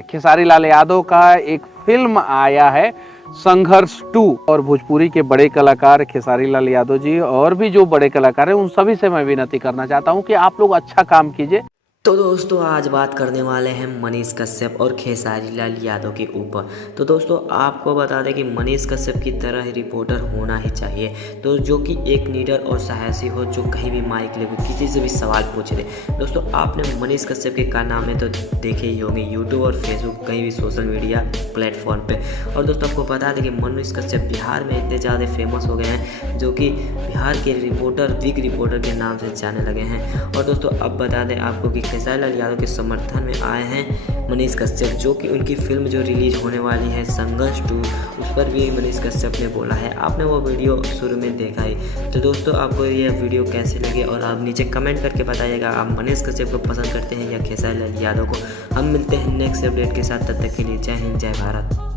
खेसारी लाल यादव का एक फिल्म आया है संघर्ष 2 और भोजपुरी के बड़े कलाकार खेसारी लाल यादव जी और भी जो बड़े कलाकार हैं उन सभी से मैं विनती करना चाहता हूं कि आप लोग अच्छा काम कीजिए। तो दोस्तों आज बात करने वाले हैं मनीष कश्यप और खेसारी लाल यादव के ऊपर। तो दोस्तों आपको बता दें कि मनीष कश्यप की तरह ही रिपोर्टर होना ही चाहिए, तो जो कि एक लीडर और साहसी हो, जो कहीं भी माइक लेकर किसी से भी सवाल पूछ दे। दोस्तों आपने मनीष कश्यप के कारनामे तो देखे ही होंगे यूट्यूब और फेसबुक, कहीं भी सोशल मीडिया प्लेटफॉर्म पर। और दोस्तों आपको बता दें कि मनीष कश्यप बिहार में इतने ज़्यादा फेमस हो गए हैं, जो कि बिहार के रिपोर्टर, बिग रिपोर्टर के नाम से जाने लगे हैं। और दोस्तों अब बता दें आपको कि खेसारी लाल यादव के समर्थन में आए हैं मनीष कश्यप, जो कि उनकी फिल्म जो रिलीज होने वाली है संघर्ष 2, उस पर भी मनीष कश्यप ने बोला है। आपने वो वीडियो शुरू में देखा ही। तो दोस्तों आपको ये वीडियो कैसे लगे और आप नीचे कमेंट करके बताइएगा, आप मनीष कश्यप को पसंद करते हैं या खेसारी लाल यादव को। हम मिलते हैं नेक्स्ट अपडेट के साथ, तब तक के लिए जय हिंद, जय भारत।